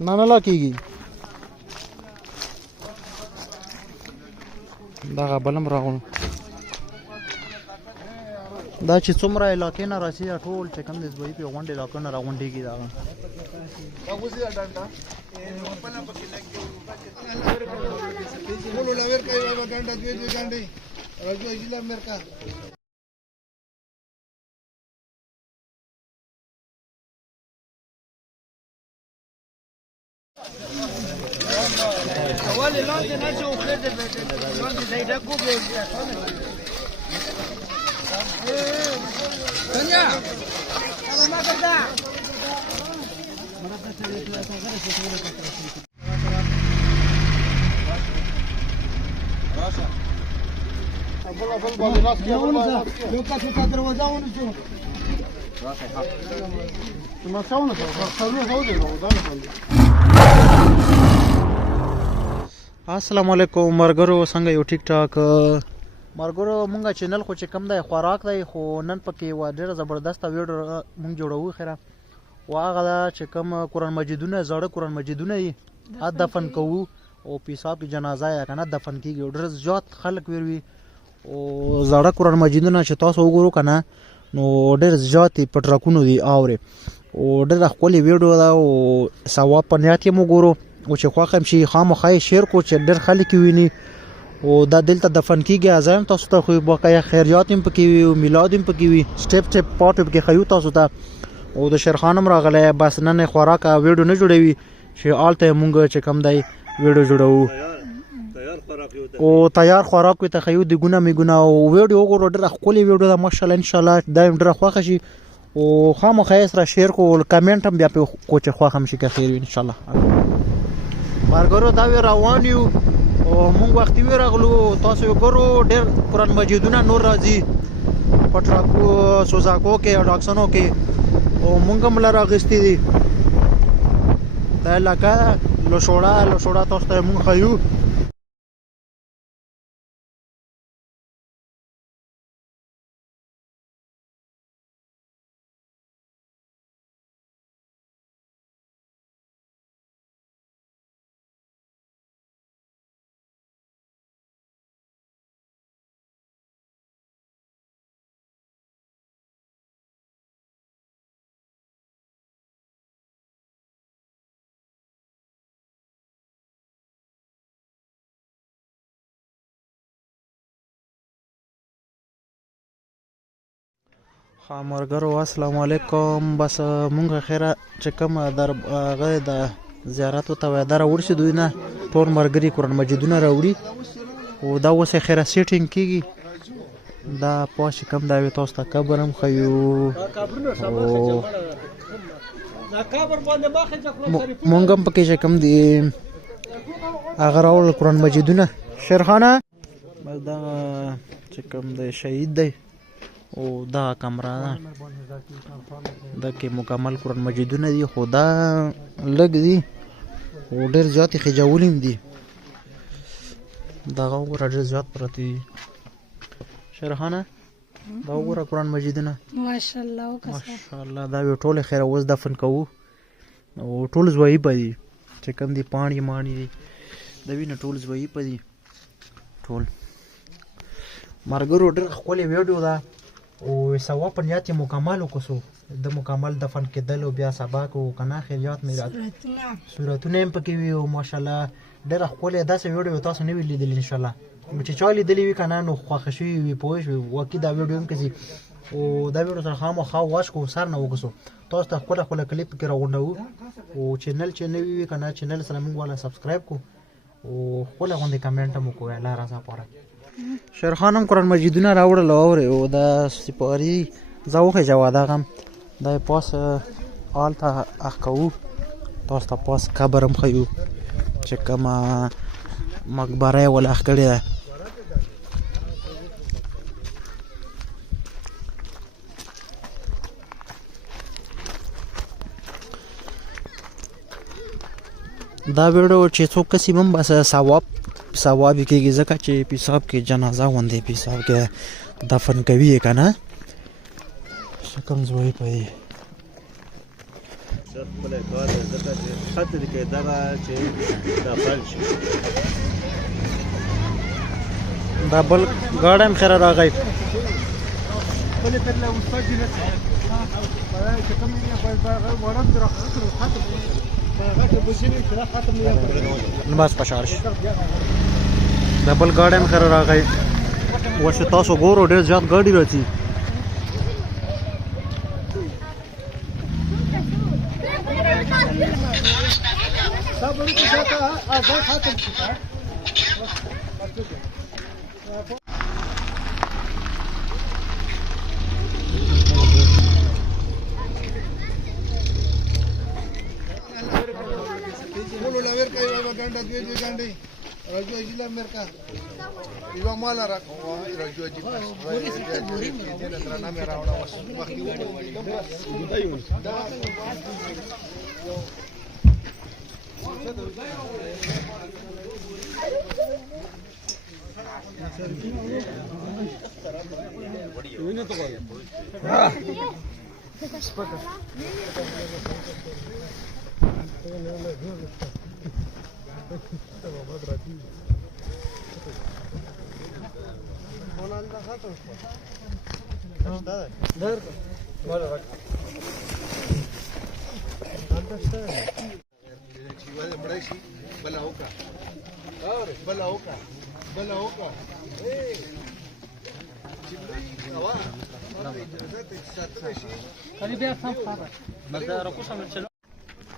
نه لا کېږي دغه بلم راغلو دا چې څومره علاقې نه راسي ټول چې کوم د زوی په غونډې علاقو نه راغونډېږي دغه السلام علیکم مرګرو څنګه یو ټیک ټاک مرګرو مونږه چینل خو چې کم دی خوراک دی خو نن پکې یوه ډېره زبردسته ویډیو مونږ جوړوو خیره و هغه ده چې کوم قرآن مجیدونه زاړه قرآن مجیدونه یې دفن کوو او پیساب کې جنازه یې که نه دفن کېږي او ډېر زیات خلک ویروي او زاړه قرآن مجیدونه چې تاسو وګورو که نه نو ډېر زیات یې په ټرکونو دي اورې او ډېره ښکلې ویډیو ده او ثواب په نیت یې وګورو او چې خوښ هم شي خامخا یې شیر کو چې ډېر خلک یې ویني او دا دلته دفن کېږي ازایم تاسو ته خو بقایه خیریات هم پکې وي او میلاد هم پکې وي سټیپ سټیپ پاټ پکې ښیو تاسو ته او د شیرخان هم راغلی بس نن یې خوراک ویډیو نه جوړوي چې هلته یې مونږ چې کوم دی ویډیو جوړوو او تیار خوراک وي ته ښیو د ګونه میګونه او ویډیو وګورو ډېره ښکلې ویډیو ده ماشاءالله انشاءالله دا هم ډېره خوښه شي او خامخا یې سره شیر کو کمنټ هم بیا پرې کو چې خوښ هم شي که خیر وي انشاءالله مارګرو دا وی روان یو او مونږ وختي وی راغلو تاسو وګورو ډېر قرآن مجیدونه نور راځي په ټرکو سوزاکو کې او ډاکسنو کې او مونږ هم لره اخیستي دي دا علاقه لوشوړه تاسو ته مونږ ښیو ها مرګرو السلام علیکم بس مونږ خیره چې کوم هغه د زیارت ته وعده راوړي دوی نه ټول مرګري قرآن مجیدونه راوړي او دا اوس یې خیره سیټینګ کېږي دا پوه چې کوم دا وي تاسو ته قبر هم ښیو مونږ هم پکې چې کوم دي هغه راوړل قرآن مجیدونه شیرخانه بس دغه چې کوم دی شهید دی او دا کمره ده دا کې مکمل قرآن مجیدونه دي خو دا لږ دي او ډېر زیات یې خجولي هم دي دغه وګوره ډېر زیات پراته دي شیرخانه دا وګوره قرآن مجیدونه ماشاءالله دا یو ټول خیر اوس دفن کوو او ټول ضعیفه دي چې کوم دي پاڼې ماڼې دي د وینه ټول ضعیفه دي ټول مرګرو ډېر ښکلې ویډیو ده او ثواب په نیت یې مکمل وکړو د مکمل دفن کېدل او بیا سبا کو که نه خیریات میلاد صورتونه هم پکې وي او ماشاءالله ډېره ښکلې داسې ویډیو تاسو نه وي لیدلي انشاءالله چې چا لیدلي وي که نه نو خوښه شوي وي پوه شوي واقعي دا ویډیو هم کسي او دا ویډیو سره خامخا واچ کړو سر نه وکړو تاسو ته ښکله کلیپ پکې راغونډوو او چینل چې نوي وي که نه چینل سره موږ والا سبسکرایب کړو او ښکله غوندې کمنټ هم وکړو الله رضا پاره شیرخان هم قرآن مجیدونه راوړل اورې او دا سپاري زه وخېژوه دغه هم دا یې پاس هلته اخ کوو تاسو ته پاس قبر هم ښیو چې کومه مقبره یې ول اخ کړې ده دا ویډیو چې څوک کسي هم بس ثواب کېږي ځکه چې پیساب کې جنازه غوندې پیساب کې دفن کوي که نه څه کمزوري په دی خپله کار دی ځکه چې خط دې کې دغه چې دا بل شي دا بل ګاډی هم خیره راغی بس پشاړ شي دا بل ګاډی هم خیره راغی اوس تاسو ګورو ډېر زیات ګاډي راځي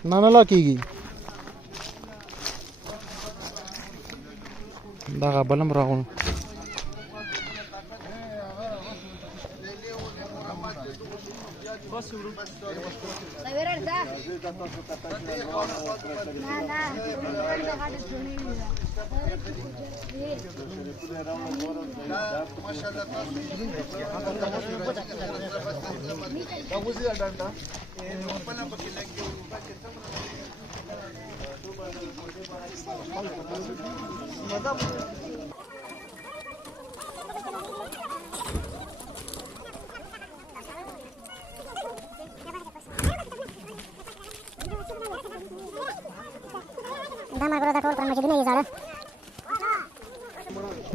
نه لا کېږي دغه بلم راغلو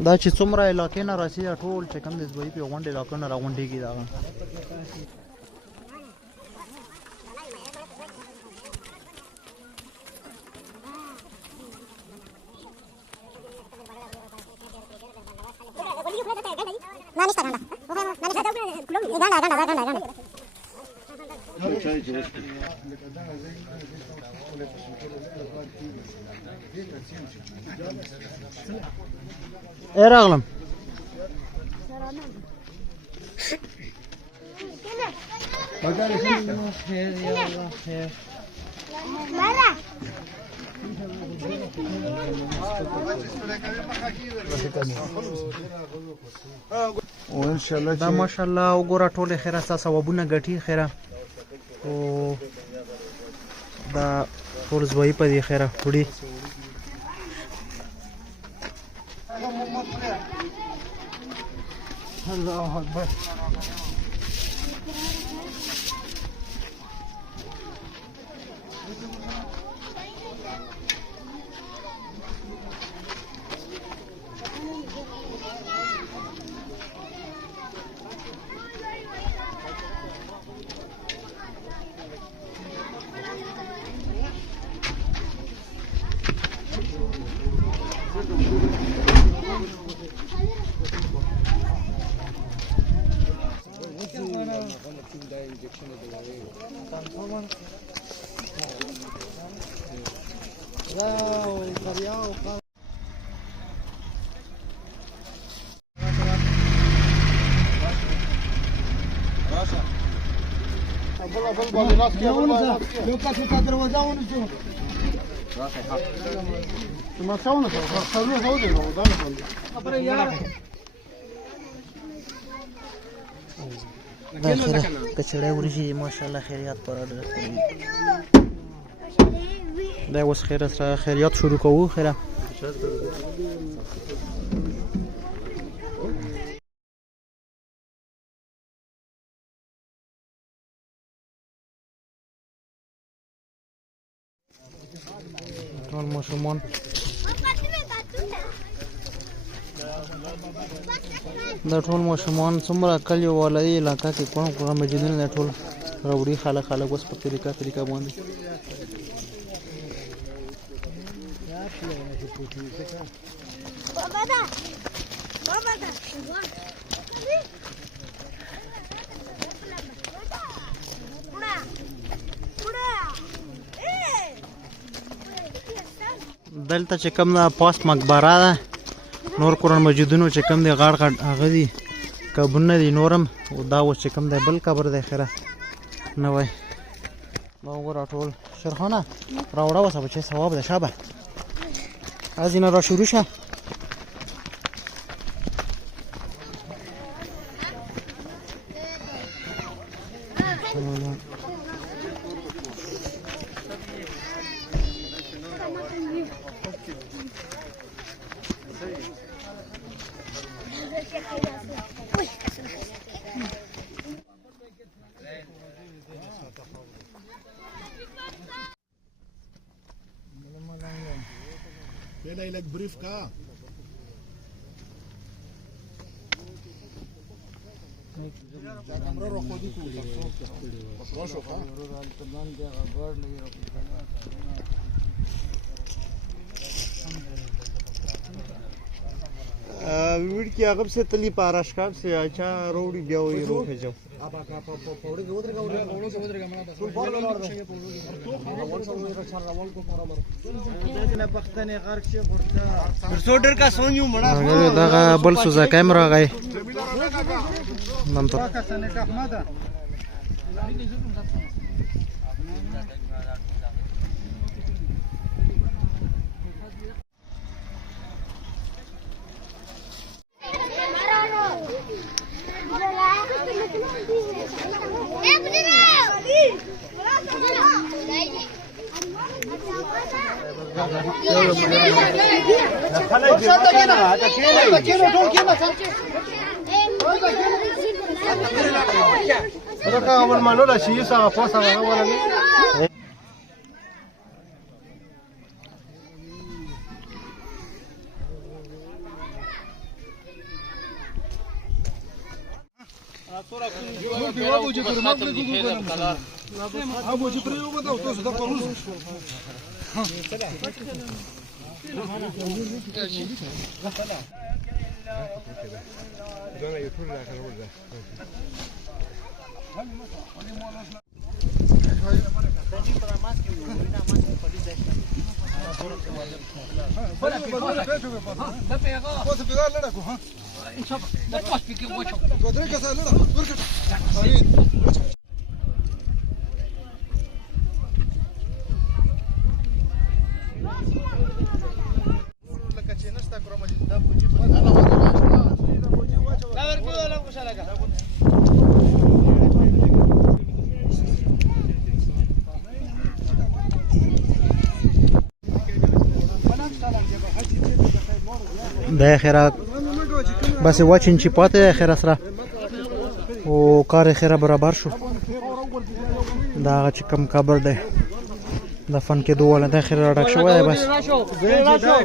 دا چې څومره علاقې نه راځي ټول چې کوم د زوی په غونډې علاقو نه راغونډېږي دا اے راغلم دا ماشاءالله وګوره ټول خیره تاسو ثوابونه ګټي خیره او دا ټول زوی په دې خیره وړي الله اکبر کچړې ورشي ماشاءالله خیریات پر اډرس کوي دا اوس خیره سره خیریات شروع کوو خیره ټول ماشومان دا ټول ماشومان څومره کلی والي علاقه کې قرآن مجیدونه دا ټول راوړي خلک اوس په طریقه باندې دلته چې کوم دا پاس مقبره ده نور قرآن مجیدونو چې کوم دی غاړ هغه دي قبرونه دي نورم دا اوس چې کوم دی بل قبر دی خیره نوی دا وګوره ټول شیرخانه راوړه اوسه بچی ثواب ده شابه از اینا را شروع شه Pela ile brief ka. Camera rokhodi ko. Rosho ka. ویډ کې هغه څه تلی پارش کا څه اچھا روړي بیا وي روخه جو ابا کا پوړې ودرګه ودرګه منا ټول بار دا پښتنه غرق شي ورته سوډر کا سونیو مړه دا بل سوزا کیمرا غي نن ته د خیره بس واچین چې پاته خیره سره او کار خیره برابر شو دا چې کم قبر ده د فن کې دوه د خیره راډک شو بس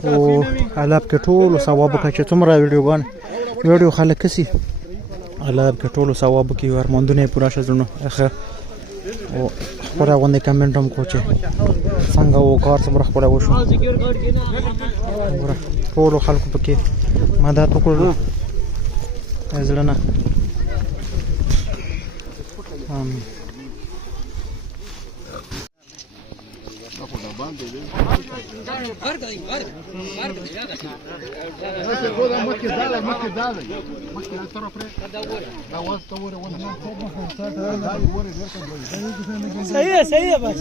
او علاب کې ټول ثواب کې چې څومره ویډیو خلک کسي علاب کې ټول ثواب کې ورمندونه پورا شزونه اخه او خبره غونډه کمنټ هم کوچه څنګه و کار څومره خبره وشو ټول خلکو پکې مدد وکړو ازلنه صحیح है बस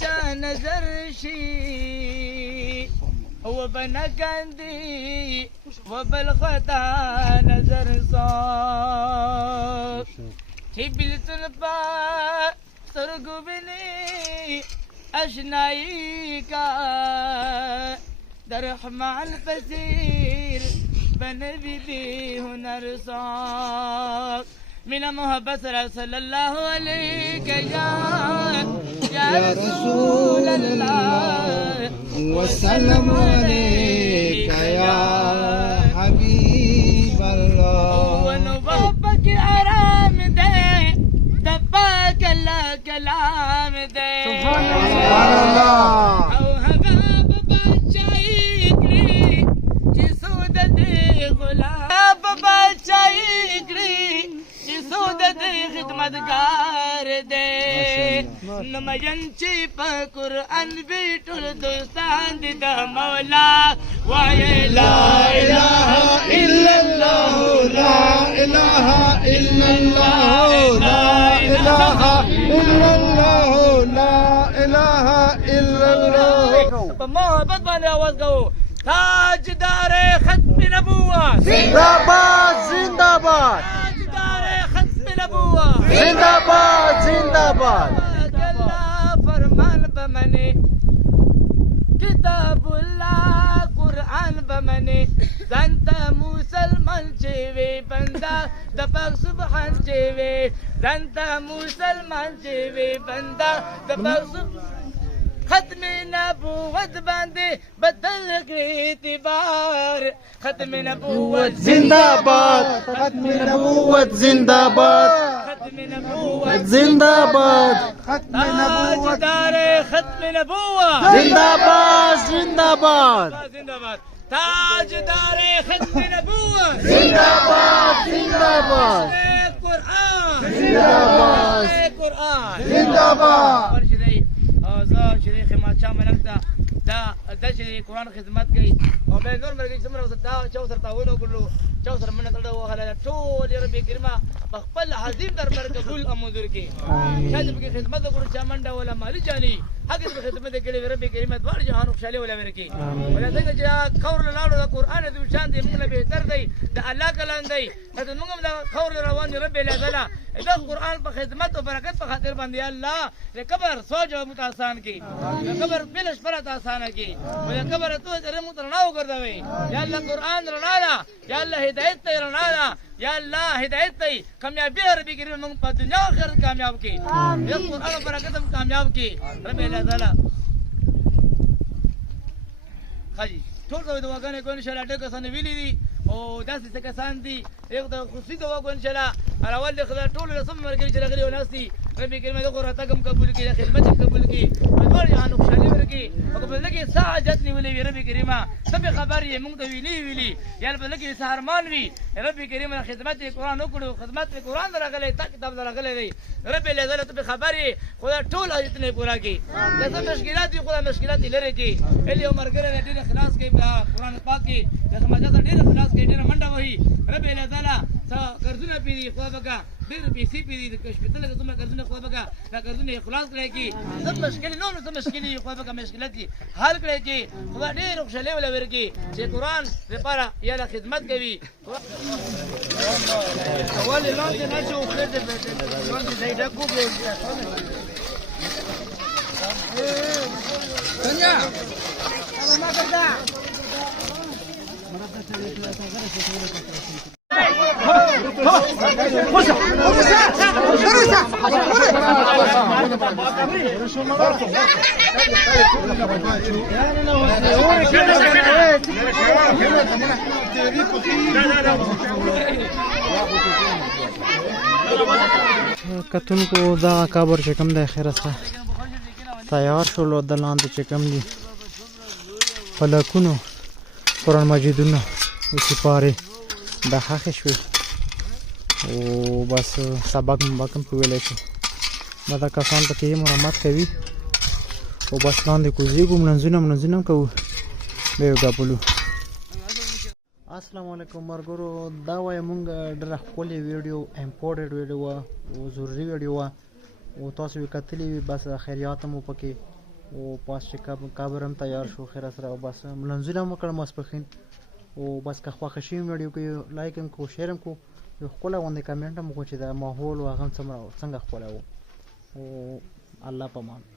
چا نظر شي و بنکندي و بالخطا نظر صاف چې بلتل پا سترګو ویني اشنائی کا در رحمان پذیر بنبی دی هنر ساک من محبت صلی اللہ علیہ یا رسول اللہ وسلم علیک یا حبیب اللہ ونبابا کی آرام دے دباک اللہ کلام دے سبحان اللہ او حباب بچائی کری جسود دے غلام حباب بچائی کری جسود دے خدمتگار دے نمین چی پا قرآن بیٹل دوستان دی دا مولا وائے لا الہ الا اللہ لا الہ الا اللہ لا الہ الا اللہ لا الہ الا اللہ محبت باندې आवाज گاو تاجدار ختم نبوت زنده‌باد زنده‌باد تاجدار ختم نبوت زنده‌باد زنده‌باد اللہ فرمان بمنے کتاب اللہ قرآن بمنے زنتا مسلمان چیوے بندہ دپاک سبحان چیوے زنتا مسلمان چیوے بندہ دپاک سبحان ختم نبوت باندے بدل گئی اعتبار ختم نبوت زنده‌باد ختم نبوت زنده‌باد ختم نبوت زنده‌باد ختم نبوت تاجدار ختم نبوت زنده‌باد زنده‌باد زندہباد تاجدار ختم نبوت زنده‌باد زنده‌باد قرآن زنده‌باد قرآن زنده‌باد اور شدی آزا شدی خدمات شام منگتا دا شدی قرآن خدمت گئی اور بے نور مرگی سمرا وسطا چوسر تاوینو کلو چوسر منت لڑا وحلا ٹول ربی کریمہ بخپل حزیم در پر قبول امودر کی شاید کی خدمت کو چامنڈا ولا مالی جانی حق کی خدمت کے لیے ربی کریمہ دوار جہان خوشالي ولا ورکی ولا څنګه چې خور لاړو د قران د شان دی موږ به تر دی د الله کلام دی ته موږ د خور روان رب لا زلا دا قران په خدمت او برکت په خاطر باندې الله د قبر سوچ او متاسان کی د قبر بلش پر آسان کی او د قبر تو تر مو تر ناو ګرځوي یا الله قران رڼا یا الله هدایت ته رڼا یا الله هدایت ته کامیابی ربی کریم موږ په دنیا او آخرت کامیاب کی یا قران او برکت هم کامیاب کی رب لا زلا خاجي ټول د دواګانې کو ان شاء الله ټکو سن ویلي دي او داسې څه کسان دي یو د خصوصي دوا کو ان شاء الله اراول د خدای ټول رسم مرګري چې راغلي وناستي ربي کریم د قرآن کم قبول کړي خدمت قبول کړي ټول جهان خوشالي ورکړي او په لکه ساعت نیولې ربي کریم سبي خبر یې موږ ته ویلي یا په لکه سهارمان وی ربي کریم خدمت قرآن وکړو خدمت قرآن راغلي تا کتاب راغلي دی ربي له زله ته خبر یې خدای ټول حاجت نه پورا کړي دغه مشکلات دي خدای مشکلات لري کړي الی عمر ګره دې خلاص کړي قرآن پاک کې دغه مجازه ډېر خلاص کړي ډېر منډه وهي ربي له زله قرضونه پیری خو بګه ډېر پیسې پیری د کشپتل کې څومره قرضونه خو بګه دا قرضونه خلاص کړي کی سب مشکل نو سب مشکل خو بګه مشکلات دي حل کړي کی خو ډېر خوشاله ولا ورکی چې قرآن لپاره یا له خدمت کوي اول لاندې نه شو خدای دې لاندې زیاده کوبه څنګه ما کړه کتونکو دا کابر چې کوم د خیرسته تیار شول د لاندې چې کوم دي فلکونو قرآن مجیدونو چې پاره د حق شوي او بس سبق مبکم په ویلې شو دا کسان په کې مرمت کوي او بس لاندې کوزیګو منځونه کوو به غبلو. السلام علیکم مرګرو دا وای مونږ ډېر خولي ویډیو امپورټډ ویډیو او ضروری ویډیو او تاسو وکتلې بس خیریات مو پکې او پاس چې کابر هم تیار شو خیر سره او بس منځونه مو کړم ماسپخین او بس که خوښ شي ویډیو کې لایک هم کو شیر هم کو یو خپل باندې کمنټ هم کو چې دا ماحول او هغه څنګه خپل او الله پامان